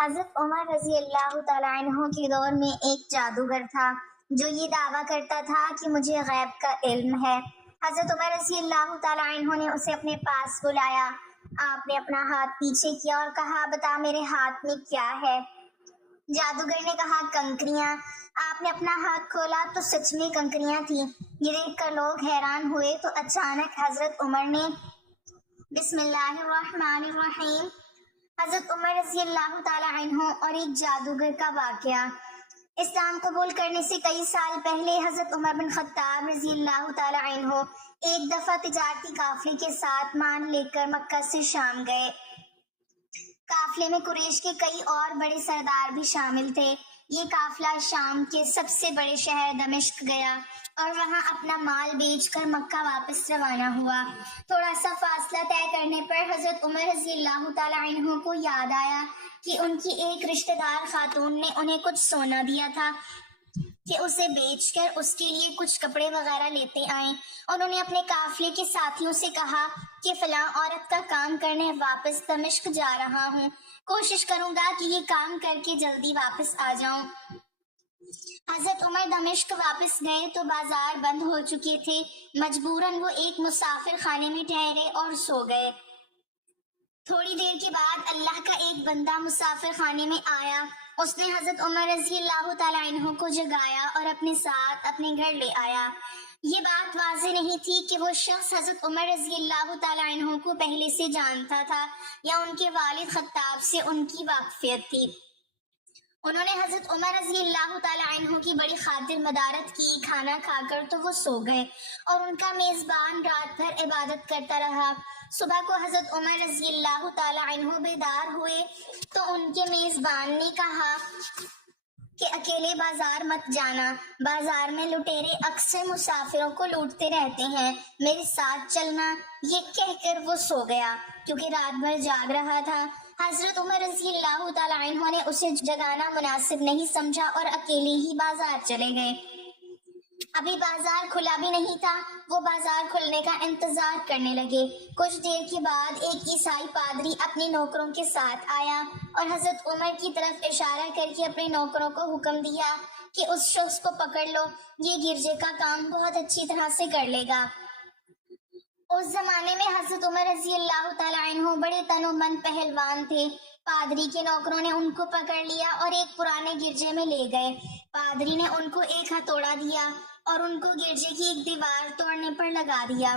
حضرت عمر رضی اللہ تعالیٰ عنہ کے دور میں ایک جادوگر تھا جو یہ دعویٰ کرتا تھا کہ مجھے غیب کا علم ہے۔ حضرت عمر رضی اللہ تعالیٰ عنہ نے اسے اپنے پاس بلایا۔ آپ نے اپنا ہاتھ پیچھے کیا اور کہا، بتا میرے ہاتھ میں کیا ہے؟ جادوگر نے کہا، کنکریاں۔ آپ نے اپنا ہاتھ کھولا تو سچ میں کنکریاں تھیں۔ یہ دیکھ کر لوگ حیران ہوئے تو اچانک حضرت عمر نے بسم اللہ الرحمن الرحیم۔ حضرت عمر رضی اللہ تعالیٰ عنہ اور ایک جادوگر کا واقعہ۔ اسلام قبول کرنے سے کئی سال پہلے حضرت عمر بن خطاب رضی اللہ تعالیٰ عنہ ایک دفعہ تجارتی قافلے کے ساتھ مال لے کر مکہ سے شام گئے۔ قافلے میں قریش کے کئی اور بڑے سردار بھی شامل تھے۔ یہ قافلہ شام کے سب سے بڑے شہر دمشق گیا اور وہاں اپنا مال بیچ کر مکہ واپس روانہ ہوا۔ تھوڑا سا فاصلہ طے کرنے پر حضرت عمر رضی اللہ تعالیٰ عنہ کو یاد آیا کہ ان کی ایک رشتہ دار خاتون نے انہیں کچھ سونا دیا تھا کہ اسے بیچ کر اس کے لیے کچھ کپڑے وغیرہ لیتے آئیں۔ انہوں نے اپنے قافلے کے ساتھیوں سے کہا کہ فلاں عورت کا کام کرنے واپس دمشق جا رہا ہوں، کوشش کروں گا کہ یہ کام کر کے جلدی واپس آ جاؤں۔ حضرت عمر دمشق واپس گئے تو بازار بند ہو چکے تھے۔ مجبوراً وہ ایک مسافر خانے میں ٹھہرے اور سو گئے۔ تھوڑی دیر کے بعد اللہ کا ایک بندہ مسافر خانے میں آیا۔ اس نے حضرت عمر رضی اللہ تعالیٰ عنہ کو جگایا اور اپنے ساتھ اپنے گھر لے آیا۔ یہ بات واضح نہیں تھی کہ وہ شخص حضرت عمر رضی اللہ تعالیٰ عنہ کو پہلے سے جانتا تھا یا ان کے والد خطاب سے ان کی واقفیت تھی۔ انہوں نے حضرت عمر رضی اللہ تعالیٰ عنہ کی بڑی خاطر مدارت کی۔ کھانا کھا کر تو وہ سو گئے اور ان کا میزبان رات بھر عبادت کرتا رہا۔ صبح کو حضرت عمر رضی اللہ تعالیٰ عنہ بیدار ہوئے تو ان کے میزبان نے کہا کہ اکیلے بازار مت جانا، بازار میں لٹیرے اکثر مسافروں کو لوٹتے رہتے ہیں، میرے ساتھ چلنا۔ یہ کہہ کر وہ سو گیا کیونکہ رات بھر جاگ رہا تھا۔ حضرت عمر رضی اللہ تعالیٰ عنہ نے اسے جگانا مناسب نہیں سمجھا اور اکیلے ہی بازار چلے گئے۔ ابھی بازار کھلا بھی نہیں تھا، وہ بازار کھلنے کا انتظار کرنے لگے۔ کچھ دیر کے بعد ایک عیسائی پادری اپنے نوکروں کے ساتھ آیا اور حضرت عمر کی طرف اشارہ کر کے اپنے نوکروں کو حکم دیا کہ اس شخص کو پکڑ لو، یہ گرجے کا کام بہت اچھی طرح سے کر لے گا۔ اس زمانے میں حضرت عمر رضی اللہ تعالیٰ عنہ بڑے تن و من پہلوان تھے۔ پادری کے نوکروں نے ان کو پکڑ لیا اور ایک پرانے گرجے میں لے گئے۔ پادری نے ان کو ایک ہتھوڑا دیا اور ان کو گرجے کی ایک دیوار توڑنے پر لگا دیا۔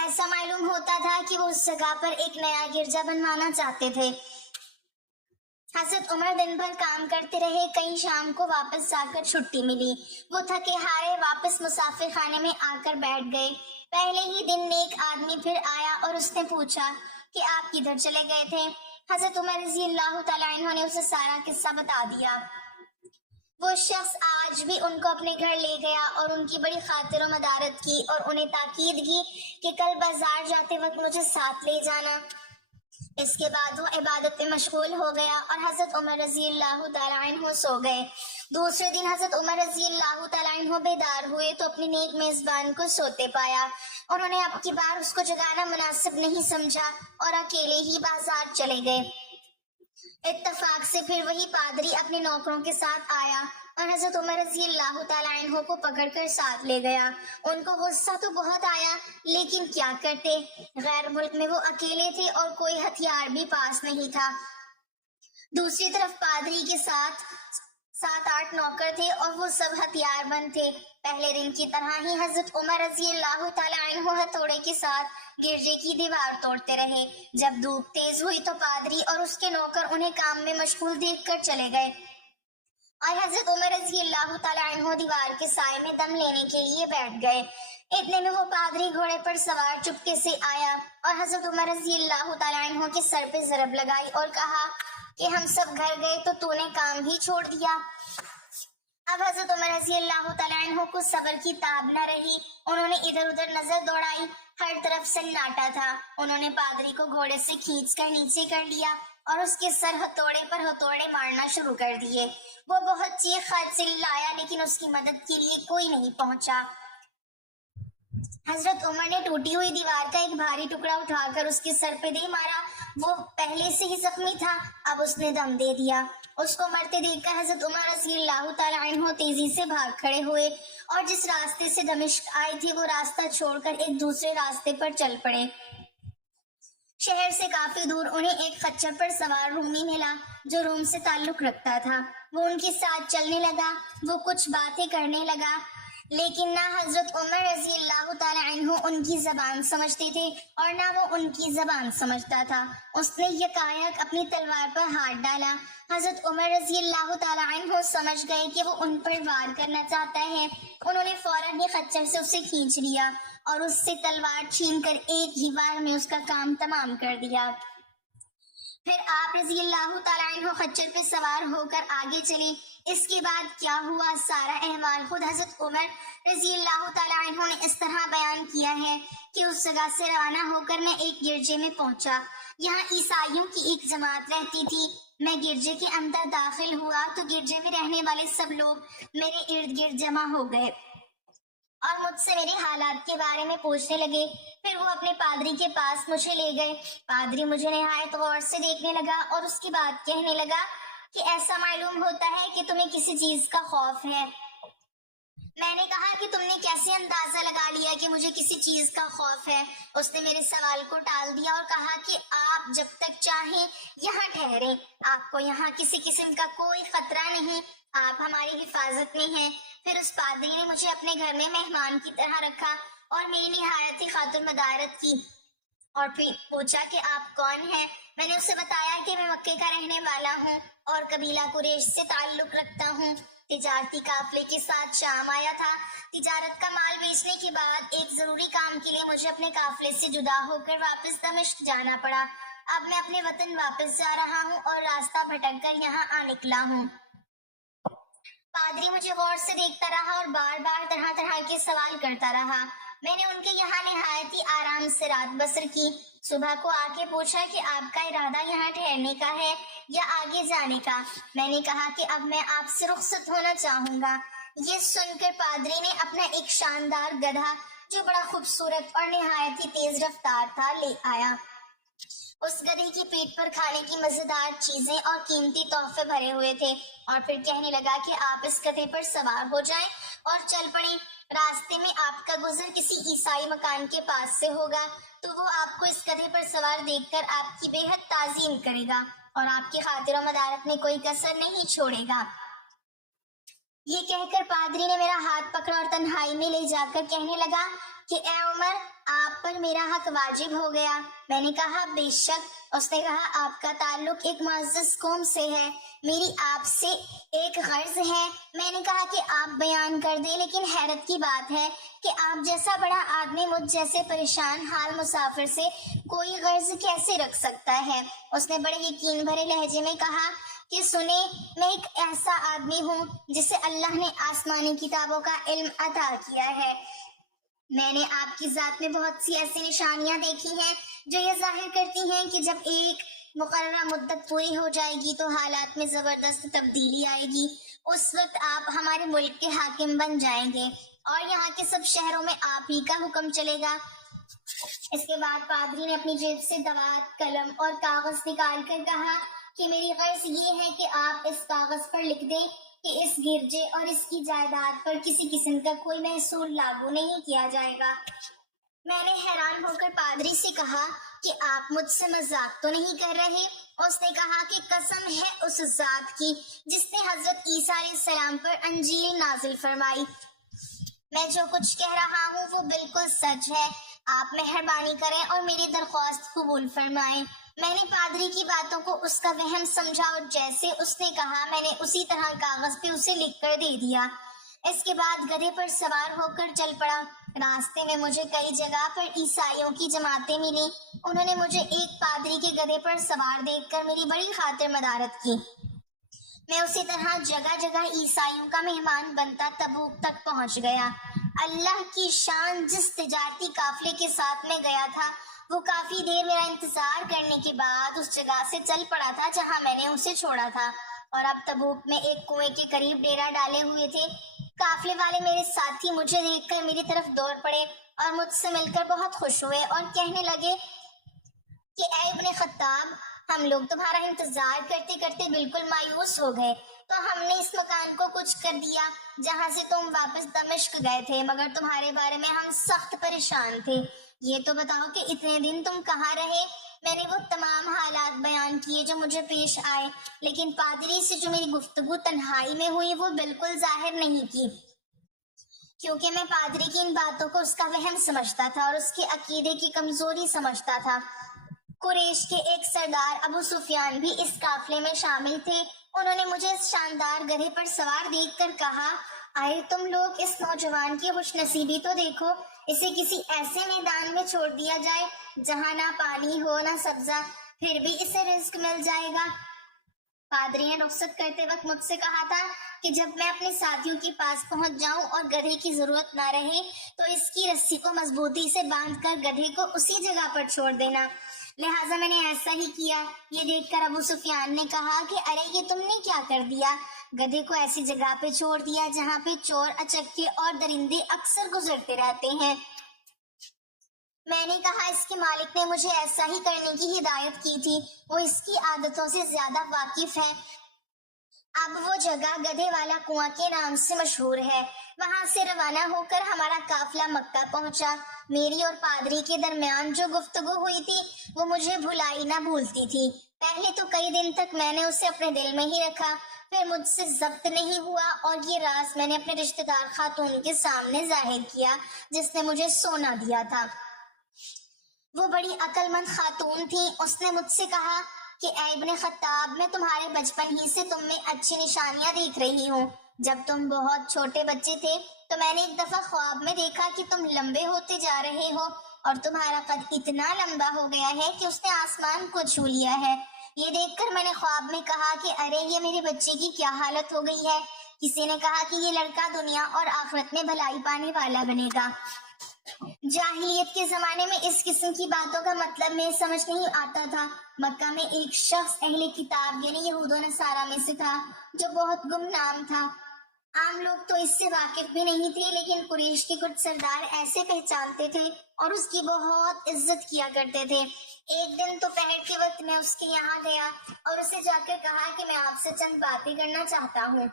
ایسا معلوم ہوتا تھا کہ وہ اس جگہ پر ایک نیا گرجا بنوانا چاہتے تھے۔ حضرت عمر دن بھر کام کرتے رہے، کہیں شام کو واپس جا کر چھٹی ملی۔ وہ تھکے ہارے واپس مسافر خانے میں آ کر بیٹھ گئے۔ پہلے ہی دن ایک آدمی پھر آیا اور اس نے پوچھا کہ آپ کدھر چلے گئے تھے؟ حضرت عمر رضی اللہ تعالیٰ عنہ نے اسے سارا قصہ بتا دیا۔ وہ شخص آج بھی ان کو اپنے گھر لے گیا اور ان کی بڑی خاطر و مدارت کی اور انہیں تاکید کی کہ کل بازار جاتے وقت مجھے ساتھ لے جانا۔ اس کے بعد وہ عبادت میں مشغول ہو گیا اور حضرت عمر رضی اللہ تعالیٰ عنہ سو گئے۔ دوسرے دن حضرت عمر رضی اللہ تعالیٰ عنہ بیدار ہوئے تو اپنے نیک میزبان کو سوتے پایا۔ انہوں نے اب کی بار اس کو جگانا مناسب نہیں سمجھا اور اکیلے ہی بازار چلے گئے۔ اتفاق سے پھر وہی پادری اپنے نوکروں کے ساتھ آیا اور حضرت عمر رضی اللہ تعالیٰ عنہ کو پکڑ کر ساتھ لے گیا۔ ان کو غصہ تو بہت آیا لیکن کیا کرتے، غیر ملک میں وہ اکیلے تھے اور کوئی ہتھیار بھی پاس نہیں تھا۔ دوسری طرف پادری کے ساتھ 7-8 نوکر تھے اور وہ سب ہتھیار بند تھے۔ پہلے دن کی طرح ہی حضرت عمر رضی اللہ تعالیٰ عنہ ہتھوڑے کے ساتھ گرجے کی دیوار توڑتے رہے۔ جب دھوپ تیز ہوئی تو پادری اور اس کے نوکر انہیں کام میں مشغول دیکھ کر چلے گئے اور حضرت عمر رضی اللہ تعالیٰ عنہ دیوار کے سائے میں دم لینے کے لیے بیٹھ گئے۔ اتنے میں وہ پادری گھوڑے پر سوار چپکے سے آیا اور حضرت عمر رضی اللہ تعالیٰ عنہ کے سر پہ ضرب لگائی اور کہا کہ ہم سب گھر گئے تو نے کام ہی چھوڑ دیا۔ اب حضرت عمر رضی اللہ تعالیٰ عنہ کو صبر کی تاب نہ رہی۔ انہوں نے ادھر ادھر نظر دوڑائی، ہر طرف سناٹا تھا۔ انہوں نے پادری کو گھوڑے سے کھینچ کر نیچے کر لیا اور اس کے سر ہتھوڑے پر ہتھوڑے مارنا شروع کر دیے۔ وہ بہت چیخا چلایا لیکن اس کی مدد کے لیے کوئی نہیں پہنچا۔ حضرت عمر نے ٹوٹی ہوئی دیوار کا ایک بھاری ٹکڑا اٹھا کر اس کے سر پہ دے مارا۔ وہ پہلے سے ہی زخمی تھا، اب اس نے دم دے دیا۔ اس کو مرتے دیکھ کر حضرت عمر رضی اللہ تعالیٰ عنہ تیزی سے بھاگ کھڑے ہوئے اور جس راستے سے دمشق آئی تھی وہ راستہ چھوڑ کر ایک دوسرے راستے پر چل پڑے۔ شہر سے کافی دور انہیں ایک خچر پر سوار رومی ملا جو روم سے تعلق رکھتا تھا۔ وہ ان کے ساتھ چلنے لگا، وہ کچھ باتیں کرنے لگا، لیکن نہ حضرت عمر رضی اللہ تعالیٰ عنہ ان کی زبان سمجھتے تھے اور نہ وہ ان کی زبان سمجھتا تھا۔ اس نے یکایک اپنی تلوار پر ہاتھ ڈالا۔ حضرت عمر رضی اللہ تعالیٰ عنہ سمجھ گئے کہ وہ ان پر وار کرنا چاہتا ہے۔ انہوں نے فوراً ہی خچر سے اسے کھینچ لیا اور اس سے تلوار چھین کر ایک ہی وار میں اس کا کام تمام کر دیا۔ پھر آپ رضی اللہ تعالیٰ عنہ خچر پہ سوار ہو کر آگے چلے۔ اس کے بعد کیا ہوا سارا احوال خود حضرت عمر رضی اللہ تعالیٰ عنہ نے اس طرح بیان کیا ہے کہ اس جگہ سے روانہ ہو کر میں ایک گرجے میں پہنچا۔ یہاں عیسائیوں کی ایک جماعت رہتی تھی۔ میں گرجے کے اندر داخل ہوا تو گرجے میں رہنے والے سب لوگ میرے ارد گرد جمع ہو گئے اور مجھ سے میرے حالات کے بارے میں پوچھنے لگے۔ پھر وہ اپنے پادری کے پاس مجھے لے گئے۔ پادری مجھے نہایت غور سے دیکھنے لگا اور اس کے بعد کہنے لگا کہ ایسا معلوم ہوتا ہے کہ تمہیں کسی چیز کا خوف ہے۔ میں نے کہا کہ تم نے کیسے اندازہ لگا لیا کہ مجھے کسی چیز کا خوف ہے؟ اس نے میرے سوال کو ٹال دیا اور کہا کہ آپ جب تک چاہیں یہاں ٹھہریں، آپ کو یہاں کسی قسم کا کوئی خطرہ نہیں، آپ ہماری حفاظت میں ہیں۔ پھر اس پادری نے مجھے اپنے گھر میں مہمان کی طرح رکھا اور میری نہایت ہی خاطر مدارت کی اور پھر پوچھا کہ آپ کون ہیں؟ میں نے اسے بتایا کہ میں مکے کا رہنے والا ہوں اور قبیلہ قریش سے تعلق رکھتا ہوں۔ تجارتی قافلے کے ساتھ شام آیا تھا۔ تجارت کا مال بیچنے کے بعد ایک ضروری کام کے لیے مجھے اپنے قافلے سے جدا ہو کر واپس دمشق جانا پڑا۔ اب میں اپنے وطن واپس جا رہا ہوں اور راستہ بھٹک کر یہاں آ نکلا ہوں۔ پادری مجھے غور سے دیکھتا رہا اور بار بار طرح طرح کے سوال کرتا رہا۔ میں نے ان کے یہاں نہایت ہی آرام سے رات بسر کی۔ صبح کو آ کے پوچھا کہ آپ کا ارادہ یہاں ٹھہرنے کا ہے یا آگے جانے کا؟ میں نے کہا کہ اب میں آپ سے رخصت ہونا چاہوں گا۔ یہ سن کر پادری نے اپنا ایک شاندار گدھا جو بڑا خوبصورت اور نہایت ہی تیز رفتار تھا لے آیا۔ اس گدھے کی پیٹھ پر کھانے کی مزیدار چیزیں اور قیمتی تحفے بھرے ہوئے تھے اور پھر کہنے لگا کہ آپ اس گدھے پر سوار ہو جائیں اور چل پڑیں۔ راستے میں آپ کا گزر کسی عیسائی مکان کے پاس سے ہوگا تو وہ آپ کو اس گدھے پر سوار دیکھ کر آپ کی بے حد تعظیم کرے گا اور آپ کی خاطر و مدارت میں کوئی کسر نہیں چھوڑے گا۔ یہ کہہ کر پادری نے میرا ہاتھ پکڑا اور تنہائی میں لے جا کر کہنے لگا کہ اے عمر، آپ پر میرا حق واجب ہو گیا۔ میں نے کہا بے شک۔ اس نے کہا آپ کا تعلق ایک معزز قوم سے ہے، میری آپ سے ایک غرض ہے۔ میں نے کہا کہ آپ بیان کر دیں، لیکن حیرت کی بات ہے کہ آپ جیسا بڑا آدمی مجھ جیسے پریشان حال مسافر سے کوئی غرض کیسے رکھ سکتا ہے؟ اس نے بڑے یقین بھرے لہجے میں کہا کہ سنیں، میں ایک ایسا آدمی ہوں جسے اللہ نے آسمانی کتابوں کا علم عطا کیا ہے۔ میں نے آپ کی ذات میں بہت سی ایسی نشانیاں دیکھی ہیں جو یہ ظاہر کرتی ہیں کہ جب ایک مقررہ مدت پوری ہو جائے گی تو حالات میں زبردست تبدیلی آئے گی۔ اس وقت آپ ہمارے ملک کے حاکم بن جائیں گے اور یہاں کے سب شہروں میں آپ ہی کا حکم چلے گا۔ اس کے بعد پادری نے اپنی جیب سے دوات، قلم اور کاغذ نکال کر کہا کہ میری غرض یہ ہے کہ آپ اس کاغذ پر لکھ دیں کہ اس گرجے اور اس کی جائیداد پر کسی قسم کا کوئی محصول لاگو نہیں کیا جائے گا۔ میں نے حیران ہو کر پادری سے کہا کہ آپ مجھ سے مذاق تو نہیں کر رہے؟ اس نے کہا کہ قسم ہے اس ذات کی جس نے حضرت عیسیٰ علیہ السلام پر انجیل نازل فرمائی، میں جو کچھ کہہ رہا ہوں وہ بالکل سچ ہے۔ آپ مہربانی کریں اور میری درخواست قبول فرمائیں۔ میں نے پادری کی باتوں کو اس کا وہم سمجھا اور جیسے اس نے کہا میں نے اسی طرح کاغذ پہ اسے لکھ کر دے دیا۔ اس کے بعد گدھے پر سوار ہو کر چل پڑا۔ راستے میں مجھے کئی جگہ پر عیسائیوں کی جماعتیں ملی۔ انہوں نے مجھے ایک پادری کے گدھے پر سوار دیکھ کر میری بڑی خاطر مدارت کی۔ میں اسی طرح جگہ جگہ عیسائیوں کا مہمان بنتا تبوک تک پہنچ گیا۔ اللہ کی شان، جس تجارتی قافلے کے ساتھ میں گیا تھا وہ کافی دیر میرا انتظار کرنے کے بعد اس جگہ سے چل پڑا تھا جہاں میں نے اسے چھوڑا تھا، اور اب تبوک میں ایک کنویں کے قریب ڈیرا ڈالے ہوئے تھے۔ قافلے والے میرے ساتھی مجھے دیکھ کر میری طرف دوڑ پڑے اور مجھ سے مل کر بہت خوش ہوئے اور کہنے لگے کہ اے ابن خطاب، ہم لوگ تمہارا انتظار کرتے کرتے بالکل مایوس ہو گئے، تو ہم نے اس مکان کو کچھ کر دیا جہاں سے تم واپس دمشق گئے تھے، مگر تمہارے بارے میں ہم سخت پریشان تھے۔ یہ تو بتاؤ کہ اتنے دن تم کہاں رہے؟ میں نے وہ تمام حالات بیان کیے جو مجھے پیش آئے، لیکن پادری سے جو میری گفتگو تنہائی میں ہوئی وہ بالکل ظاہر نہیں کی، کیونکہ میں پادری کی ان باتوں کو اس کا وہم سمجھتا تھا اور اس کے عقیدے کی کمزوری سمجھتا تھا۔ قریش کے ایک سردار ابو سفیان بھی اس قافلے میں شامل تھے۔ انہوں نے مجھے اس شاندار گدھے پر سوار دیکھ کر کہا، آئے تم لوگ اس نوجوان کی خوش نصیبی تو دیکھو، اسے کسی ایسے میدان میں چھوڑ دیا جائے جہاں نہ پانی ہو نہ سبزہ، پھر بھی اسے رزق مل جائے گا۔ پادری نے رخصت کرتے وقت مجھ سے کہا تھا کہ جب میں اپنے ساتھیوں کے پاس پہنچ جاؤں اور گدھے کی ضرورت نہ رہے تو اس کی رسی کو مضبوطی سے باندھ کر گدھے کو اسی جگہ پر چھوڑ دینا۔ لہٰذا میں نے ایسا ہی کیا۔ یہ دیکھ کر ابو سفیان نے کہا کہ ارے یہ تم نے کیا کر دیا؟ گدھے کو ایسی جگہ پہ چھوڑ دیا جہاں پہ چور، اچکے اور درندے اکثر گزرتے رہتے ہیں۔ میں نے کہا اس کے مالک نے مجھے ایسا ہی کرنے کی ہدایت کی تھی، وہ اس کی عادتوں سے زیادہ واقف ہے۔ اب وہ جگہ گدھے والا کنواں کے نام سے مشہور ہے۔ وہاں سے روانہ ہو کر ہمارا قافلہ مکہ پہنچا۔ میری اور پادری کے درمیان جو گفتگو ہوئی تھی وہ مجھے بھلائی نہ بھولتی تھی۔ پہلے تو کئی دن تک میں نے اسے اپنے دل میں ہی رکھا، پھر مجھ سے ضبط نہیں ہوا اور یہ راز میں نے اپنے رشتہ دار خاتون کے سامنے ظاہر کیا جس نے مجھے سونا دیا تھا۔ وہ بڑی عقل مند خاتون تھی۔ اس نے مجھ سے کہا کہ اے ابن خطاب، میں تمہارے بچپن ہی سے تم میں اچھی نشانیاں دیکھ رہی ہوں۔ جب تم بہت چھوٹے بچے تھے تو میں نے ایک دفعہ خواب میں دیکھا کہ تم لمبے ہوتے جا رہے ہو اور تمہارا قد اتنا لمبا ہو گیا ہے کہ اس نے آسمان کو چھو لیا ہے۔ یہ دیکھ کر میں نے خواب میں کہا کہ ارے یہ میرے بچے کی کیا حالت ہو گئی ہے۔ کسی نے کہا کہ یہ لڑکا دنیا اور آخرت میں بھلائی پانے والا بنے گا۔ جاہلیت کے زمانے میں اس قسم کی باتوں کا مطلب میں سمجھ نہیں آتا تھا۔ مکہ میں ایک شخص اہل کتاب یعنی یہود و نصارہ میں سے تھا جو بہت گمنام تھا۔ عام لوگ تو اس سے واقف بھی نہیں تھے، لیکن قریش کے کچھ سردار ایسے پہچانتے تھے اور اس کی بہت عزت کیا کرتے تھے۔ ایک دن دوپہر کے وقت میں اس کے یہاں گیا اور اسے جا کر کہا کہ میں آپ سے چند باتیں کرنا چاہتا ہوں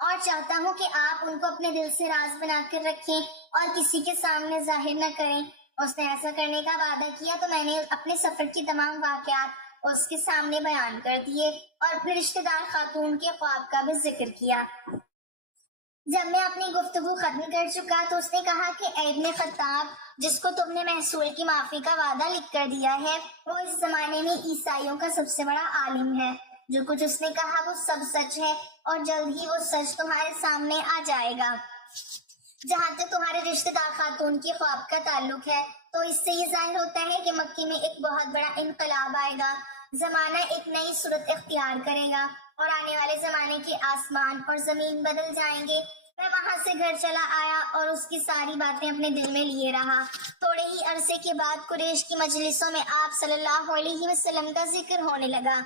اور چاہتا ہوں کہ آپ ان کو اپنے دل سے راز بنا کر رکھیں اور کسی کے سامنے ظاہر نہ کریں۔ اس نے ایسا کرنے کا وعدہ کیا تو میں نے اپنے سفر کی تمام واقعات اس کے سامنے بیان کر دیے اور پھر رشتہ دار خاتون کے خواب کا بھی ذکر کیا۔ جب میں اپنی گفتگو ختم کر چکا تو اس نے کہا کہ اے ابن خطاب، جس کو تم نے محصول کی معافی کا وعدہ لکھ کر دیا ہے وہ اس زمانے میں عیسائیوں کا سب سے بڑا عالم ہے۔ جو کچھ اس نے کہا وہ سب سچ ہے اور جلد ہی وہ سچ تمہارے سامنے آ جائے گا۔ جہاں تک تمہارے رشتہ دار خاتون کے خواب کا تعلق ہے تو اس سے یہ ظاہر ہوتا ہے کہ مکے میں ایک بہت بڑا انقلاب آئے گا، زمانہ ایک نئی صورت اختیار کرے گا اور آنے والے زمانے کے آسمان اور زمین بدل جائیں گے۔ میں وہاں سے گھر چلا آیا اور اس کی ساری باتیں اپنے دل میں لیے رہا۔ تھوڑے ہی عرصے کے بعد قریش کی مجلسوں میں آپ صلی اللہ علیہ وسلم کا ذکر ہونے لگا۔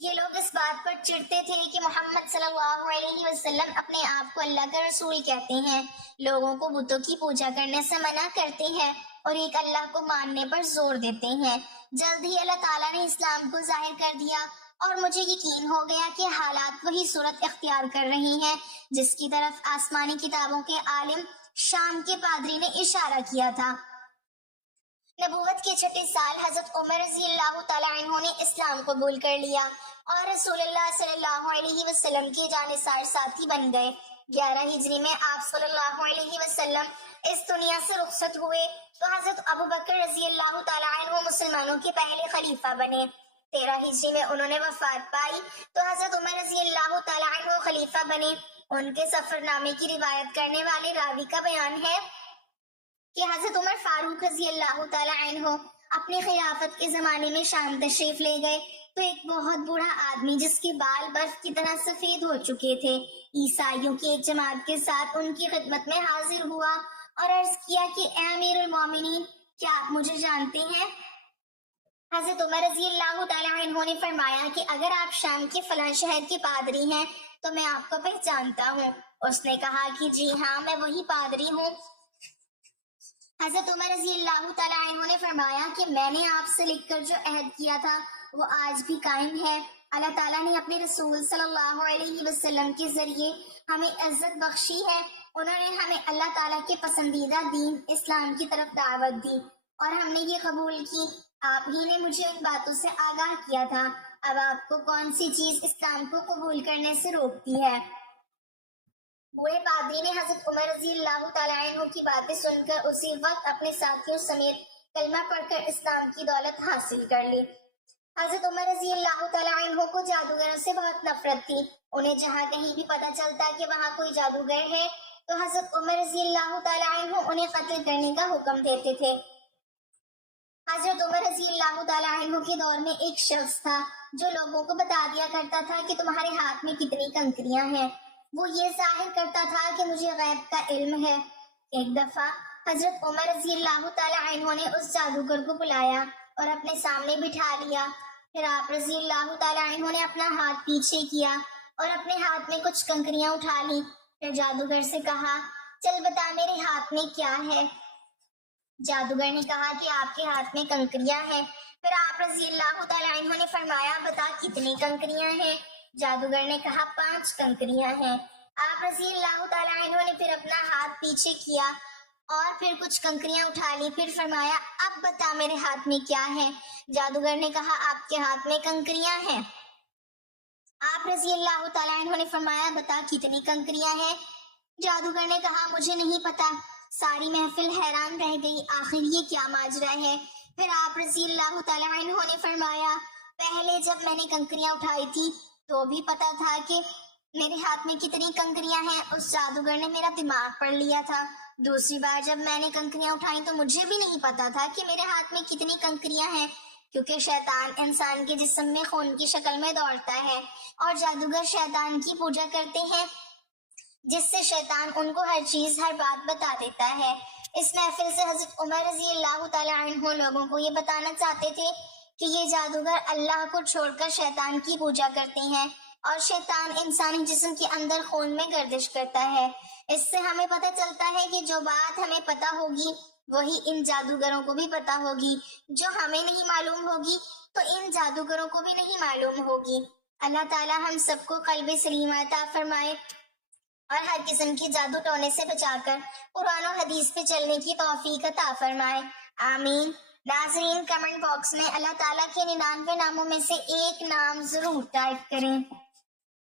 یہ لوگ اس بات پر چڑھتے تھے کہ محمد صلی اللہ علیہ وسلم اپنے آپ کو اللہ کا رسول کہتے ہیں، لوگوں کو بتوں کی پوجا کرنے سے منع کرتے ہیں اور ایک اللہ کو ماننے پر زور دیتے ہیں۔ جلد ہی اللہ تعالیٰ نے اسلام کو ظاہر کر دیا اور مجھے یقین ہو گیا کہ حالات وہی صورت اختیار کر رہی ہیں جس کی طرف آسمانی کتابوں کے عالم شام کے پادری نے اشارہ کیا تھا۔ نبوت کے چھٹے سال حضرت عمر رضی اللہ تعالیٰ عنہ نے اسلام قبول کر لیا اور رسول اللہ صلی اللہ علیہ وسلم کے جانثار ساتھی بن گئے۔ 11 ہجری میں آپ صلی اللہ علیہ وسلم اس دنیا سے رخصت ہوئے تو حضرت ابو بکر رضی اللہ تعالیٰ عنہ مسلمانوں کے پہلے خلیفہ بنے۔ 13 ہجری میں انہوں نے وفات پائی تو حضرت عمر رضی اللہ تعالیٰ عنہ خلیفہ بنے۔ ان کے سفر نامے کی روایت کرنے والے راوی کا بیان ہے کہ حضرت عمر فاروق رضی اللہ تعالیٰ عنہ اپنی خلافت کے زمانے میں شام تشریف لے گئے تو ایک بہت بوڑھا آدمی جس کے بال برف کی طرح سفید ہو چکے تھے عیسائیوں کی ایک جماعت کے ساتھ ان کی خدمت میں حاضر ہوا اور عرض کیا کہ اے امیر المومنین، کیا آپ مجھے جانتے ہیں؟ حضرت عمر رضی اللہ تعالیٰ عنہ نے فرمایا کہ اگر آپ شام کے فلاں شہر کے پادری ہیں تو میں آپ کو پہچانتا ہوں۔ اس نے کہا کہ جی ہاں، میں وہی پادری ہوں۔ حضرت عمر رضی اللہ تعالیٰ عنہ نے فرمایا کہ میں نے آپ سے لکھ کر جو عہد کیا تھا وہ آج بھی قائم ہے۔ اللہ تعالیٰ نے اپنے رسول صلی اللہ علیہ وسلم کے ذریعے ہمیں عزت بخشی ہے۔ انہوں نے ہمیں اللہ تعالیٰ کے پسندیدہ دین اسلام کی طرف دعوت دی اور ہم نے یہ قبول کی۔ آپ ہی نے مجھے ان باتوں سے آگاہ کیا تھا، اب آپ کو کون سی چیز اسلام کو قبول کرنے سے روکتی ہے؟ بوڑھے پادری نے حضرت عمر رضی اللہ تعالیٰ عنہ کی باتیں سن کر اسی وقت اپنے ساتھیوں سمیت کلمہ پڑھ کر اسلام کی دولت حاصل کر لی۔ حضرت عمر رضی اللہ تعالیٰ عنہ کو جادوگروں سے بہت نفرت تھی۔ انہیں جہاں کہیں بھی پتہ چلتا کہ وہاں کوئی جادوگر ہے تو حضرت عمر رضی اللہ تعالیٰ عنہ انہیں قتل کرنے کا حکم دیتے تھے۔ حضرت عمر رضی اللہ تعالیٰ عنہ کے دور میں ایک شخص تھا جو لوگوں کو بتا دیا کرتا تھا کہ تمہارے ہاتھ میں کتنی کنکریاں ہیں۔ وہ یہ ظاہر کرتا تھا کہ مجھے غیب کا علم ہے۔ ایک دفعہ حضرت عمر رضی اللہ تعالیٰ عنہ نے اس جادوگر کو بلایا اور اپنے سامنے بٹھا لیا۔ پھر آپ رضی اللہ تعالیٰ عنہ نے اپنا ہاتھ پیچھے کیا اور اپنے ہاتھ میں کچھ کنکریاں اٹھا لی۔ پھر جادوگر سے کہا، چل بتا میرے ہاتھ میں کیا ہے؟ جادوگر نے کہا کہ آپ کے ہاتھ میں کنکریاں ہیں۔ پھر آپ رضی اللہ تعالیٰ عنہ نے فرمایا، بتا کتنی کنکریاں ہیں؟ جادوگر نے کہا 5 کنکریاں ہیں۔ آپ رضی اللہ تعالیٰ عنہ نے پھر اپنا ہاتھ پیچھے کیا اور پھر کچھ کنکریاں اٹھا لی۔ پھر فرمایا، اب بتا میرے ہاتھ میں کیا ہے؟ جادوگر نے کہا، آپ کے ہاتھ میں کنکریاں ہیں۔ آپ رضی اللہ تعالیٰ عنہ نے فرمایا، بتا کتنی کنکریاں ہیں؟ جادوگر نے کہا، مجھے نہیں پتا۔ ساری محفل حیران رہ گئی، آخر یہ کیا ماجرا ہے؟ پھر آپ رضی اللہ تعالیٰ عنہ نے فرمایا، پہلے جب میں نے کنکریاں اٹھائی تھی تو بھی پتا تھا کہ میرے ہاتھ میں کتنی کنکریاں ہیں، اس جادوگر نے میرا دماغ پڑھ لیا تھا۔ دوسری بار جب میں نے کنکریاں اٹھائیں تو مجھے بھی نہیں پتا تھا کہ میرے ہاتھ میں کتنی کنکریاں ہیں، کیونکہ شیطان انسان کے جسم میں خون کی شکل میں دوڑتا ہے اور جادوگر شیطان کی پوجا کرتے ہیں، جس سے شیطان ان کو ہر چیز ہر بات بتا دیتا ہے۔ اس محفل سے حضرت عمر رضی اللہ تعالیٰ عنہ لوگوں کو یہ بتانا چاہتے تھے کہ یہ جادوگر اللہ کو چھوڑ کر شیطان کی پوجا کرتے ہیں اور شیطان انسانی جسم کے اندر خون میں گردش کرتا ہے۔ اس سے ہمیں پتہ چلتا ہے کہ جو بات ہمیں پتہ ہوگی وہی ان جادوگروں کو بھی پتہ ہوگی، جو ہمیں نہیں معلوم ہوگی تو ان جادوگروں کو بھی نہیں معلوم ہوگی۔ اللہ تعالیٰ ہم سب کو قلب سلیم عطا فرمائے اور ہر قسم کی جادو ٹونے سے بچا کر قرآن و حدیث پہ چلنے کی توفیق عطا فرمائے، آمین۔ ناظرین، کمنٹ باکس میں اللہ تعالیٰ کے 99 ناموں میں سے ایک نام ضرور ٹائپ کریں۔